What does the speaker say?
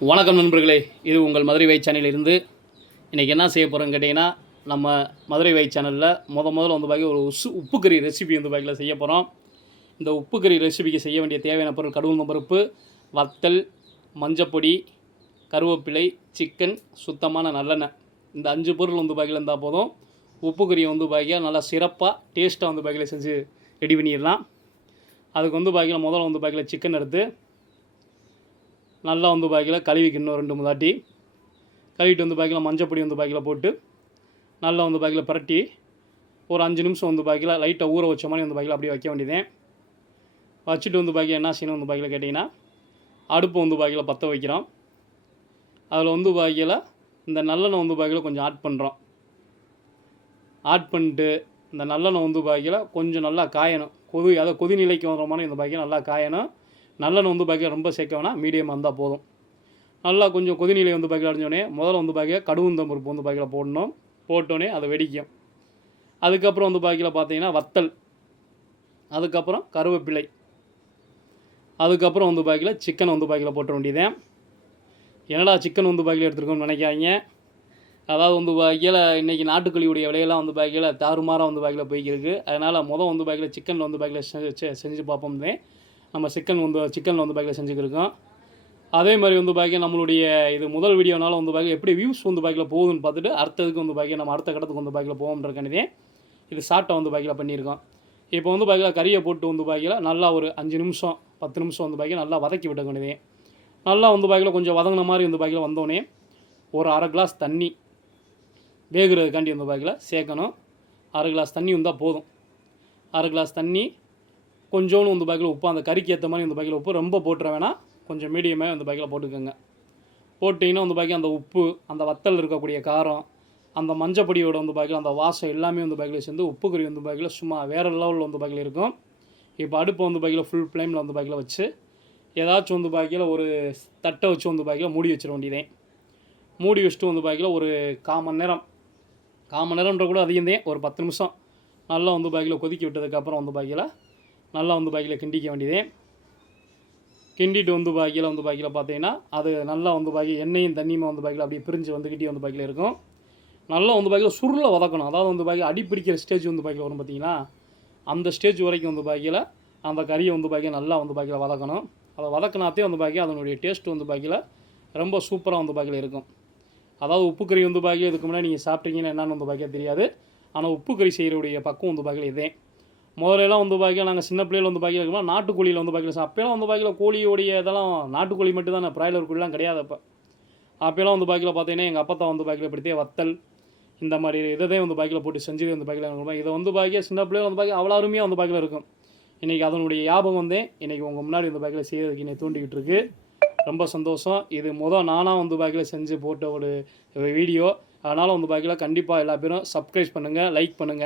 வணக்கம் நண்பர்களே, இது உங்கள் மதுரை வை சேனலிலிருந்து இன்றைக்கி என்ன செய்ய போகிறோன்னு கேட்டிங்கன்னா, நம்ம மதுரை வை சேனலில் முதல்ல வந்து பாக்கி ஒரு உப்பு கறி ரெசிபி வந்து பாக்கியில் செய்ய போகிறோம். இந்த உப்பு கறி ரெசிபிக்கு செய்ய வேண்டிய தேவையான பொருள் கடுகு பருப்பு, வத்தல், மஞ்சப்பொடி, கருவேப்பிலை, சிக்கன், சுத்தமான நல்லெண்ணெய். இந்த 5 பொருள் வந்து பாக்கியில் இருந்தால் போதும். உப்பு கறியை வந்து பாக்கியாக நல்லா சிறப்பாக டேஸ்ட்டாக வந்து பாக்கியில் செஞ்சு ரெடி பண்ணிடலாம். அதுக்கு வந்து பாக்கியில் முதல்ல வந்து பாக்கியில் சிக்கன் எடுத்து நல்லா வந்து பாக்கியில் கழுவிக்கணும் 2 3 தாட்டி. கழுவிட்டு வந்து பாக்கியில் மஞ்சப்பொடி வந்து பாக்கியில் போட்டு நல்லா வந்து பாக்கியில் பரட்டி ஒரு 5 நிமிஷம் வந்து பாக்கியில் லைட்டாக ஊற வச்ச மாதிரி வந்து பாக்கியில் அப்படியே வைக்க வேண்டியதேன். வச்சுட்டு வந்து பாக்கியில் என்ன செய்யணும் வந்து பாக்கியில் கேட்டிங்கன்னா, அடுப்பு வந்து பாக்கியில் பற்ற வைக்கிறோம். அதில் வந்து பாக்கியில் இந்த நல்லெண்ணெய் வந்து பாக்கியில் கொஞ்சம் ஆட் பண்ணுறோம். ஆட் பண்ணிட்டு இந்த நல்லெண்ணெய் வந்து பாக்கியில் கொஞ்சம் நல்லா காயணும். கொதிநிலைக்கு வர மாதிரி இந்த பாக்கியில் நல்லா காயணும். நல்லெண்ணெய் வந்து பாக்கியில் ரொம்ப சேர்க்க வேணாம், மீடியமாக இருந்தால் போதும். நல்லா கொஞ்சம் கொதிநிலை வந்து பாக்கியில் அடைஞ்சோடனே முதல்ல வந்து பாக்கியில் கடுகு பருப்பு வந்து பாக்கியில் போடணும். போட்டோடனே அதை வெடிக்கும். அதுக்கப்புறம் வந்து பாக்கியில் பார்த்தீங்கன்னா வத்தல், அதுக்கப்புறம் கருவேப்பிலை, அதுக்கப்புறம் வந்து பாக்கியில் சிக்கன் வந்து பாக்கியில் போட்ட வேண்டியதேன். என்னடா சிக்கன் வந்து பாக்கியில் எடுத்துருக்கோன்னு நினைக்காதீங்க. அதாவது வந்து பாக்கியில் இன்றைக்கி நாட்டுக்கோழியுடைய விலையெல்லாம் வந்து பாக்கியில் தாறுமாறாக வந்து பாக்கியில் போய்க்கிருக்கு. அதனால் வந்து பாக்கியில் சிக்கன் வந்து பாக்கியில் செஞ்சு பார்ப்போம்னே நம்ம சிக்கனில் வந்து பாக்கியில் செஞ்சுக்கிருக்கோம். அதே மாதிரி வந்து பாக்கியில் நம்மளுடைய இது முதல் வீடியோனால வந்து பாக்கியில் எப்படி வியூஸ் வந்து பாக்கியில் போகுதுன்னு பார்த்துட்டு அடுத்ததுக்கு வந்து பாக்கியில் நம்ம அடுத்த கட்டத்துக்கு வந்து பாக்கியில் போகும்ன்றக்கானதே இது ஷார்ட்டை வந்து பாக்கியில் பண்ணியிருக்கோம். இப்போ வந்து பாக்கியில் கறியை போட்டு வந்து பாக்கியில் நல்லா ஒரு 5 நிமிஷம் 10 நிமிஷம் வந்து பாக்கியில் நல்லா வதக்கி விட்ட வேண்டியதே. நல்லா வந்து பாக்கியில் கொஞ்சம் வதங்கின மாதிரி வந்து பாக்கியில் வந்தோடனே ஒரு 1/2 கிளாஸ் தண்ணி வேகிறதுக்காண்டி வந்து பாக்கியில் சேர்க்கணும். 1/2 கிளாஸ் தண்ணி வந்தால் போதும். 1/2 கிளாஸ் தண்ணி, கொஞ்சோன்னு வந்து பாக்கியில் உப்பு, அந்த கறிக்கு ஏற்ற மாதிரி வந்து பாக்கியில் உப்பு ரொம்ப போட்டுற வேணாம், கொஞ்சம் மீடியமாக வந்து பாக்கியில் போட்டுக்கோங்க. போட்டிங்கன்னா வந்து பாக்கி அந்த உப்பு, அந்த வத்தல் இருக்கக்கூடிய காரம், அந்த மஞ்சப்பொடியோட வந்து பாக்கியில் அந்த வாசம் எல்லாமே வந்து பாக்கியில் சேர்ந்து உப்பு கறி வந்து பாக்கியில் சும்மா வேறு லெவலில் வந்து பாக்கியில் இருக்கும். இப்போ அடுப்பை வந்து பாக்கியில் ஃபுல் ஃப்ளேமில் வந்து பாக்கியில் வச்சு ஏதாச்சும் வந்து பாக்கியில் ஒரு தட்டை வச்சு வந்து பாக்கியில் மூடி வச்சிட வேண்டியதேன். மூடி வச்சுட்டு வந்து பாக்கியில் ஒரு 1/4 மணி நேரம்ன்ற கூட அதிகந்தேன், ஒரு 10 நிமிஷம் நல்லா வந்து பாக்கியில் கொதிக்க விட்டதுக்கப்புறம் வந்து பாக்கியில் நல்லா வந்து பாக்கியில் கிண்டிக்க வேண்டியதே. கிண்டிட்டு வந்து பாக்கியில் பார்த்தீங்கன்னா அது நல்லா வந்து பாக்கி எண்ணெயும் தண்ணியுமே வந்து பாக்கியில் அப்படியே பிரிஞ்சு வந்துக்கிட்டே வந்து பாக்கியில் இருக்கும். நல்லா வந்து பாக்கியில் சுருளை வதக்கணும். அதாவது வந்து பாக்கியில் அடிப்பிடிக்கிற ஸ்டேஜ் வந்து பாக்கியில் வரும் பார்த்தீங்கன்னா, அந்த ஸ்டேஜ் வரைக்கும் வந்து பாக்கியில் அந்த கறியை வந்து பாக்கியில் நல்லா வந்து பாக்கியில் வதக்கணும். அதை வதக்கினாத்தே வந்து பாக்கியில் அதனுடைய டேஸ்ட்டு வந்து பாக்கியில் ரொம்ப சூப்பராக வந்து பாக்கியில் இருக்கும். அதாவது உப்பு கறி வந்து பாக்கியில் இதுக்கு முன்னாடி நீங்கள் சாப்பிட்டீங்கன்னா என்னென்னு வந்து பாக்கியில் தெரியாது. ஆனால் உப்பு கறி செய்கிறவுடைய பக்குவம் வந்து பாக்கியில் இதே. முதலெல்லாம் வந்து பாக்கியில் நாங்கள் சின்ன பிள்ளைகள் வந்து பாக்கியில் இருக்கலாம், நாட்டுக்கோழியில் வந்து பாக்கியில் அப்போலாம் வந்து பாக்கியில் கோழியோடைய இதெல்லாம் நாட்டுக்கோழி மட்டும் தான், பிராய்லர் கோழிலாம் கிடையாது. அப்போலாம் வந்து பாக்கியில் பார்த்தீங்கன்னா எங்கள் அப்பா வந்து பாக்கியில் இப்படித்தே வத்தல் இந்த மாதிரி இதை வந்து பாக்கியில் போட்டு செஞ்சது வந்து பாக்கியில் இதை வந்து பாக்கியில் சின்ன பிள்ளைகள் வந்து பாக்கியில் அவ்வளோ அருமையாக வந்து பாக்கியில் இருக்கும். இன்றைக்கி அதனுடைய ஞாபகம் வந்து இன்றைக்கி உங்கள் முன்னாடி வந்து பாக்கியில் செய்கிறதுக்கு என்னை தூண்டிக்கிட்டு இருக்குது. ரொம்ப சந்தோஷம். இது நானாக வந்து பாக்கியில் செஞ்சு போட்ட ஒரு வீடியோ. அதனால் வந்து பாக்கியில் கண்டிப்பாக எல்லா பேரும் சப்ஸ்கிரைப் பண்ணுங்கள், லைக் பண்ணுங்கள்.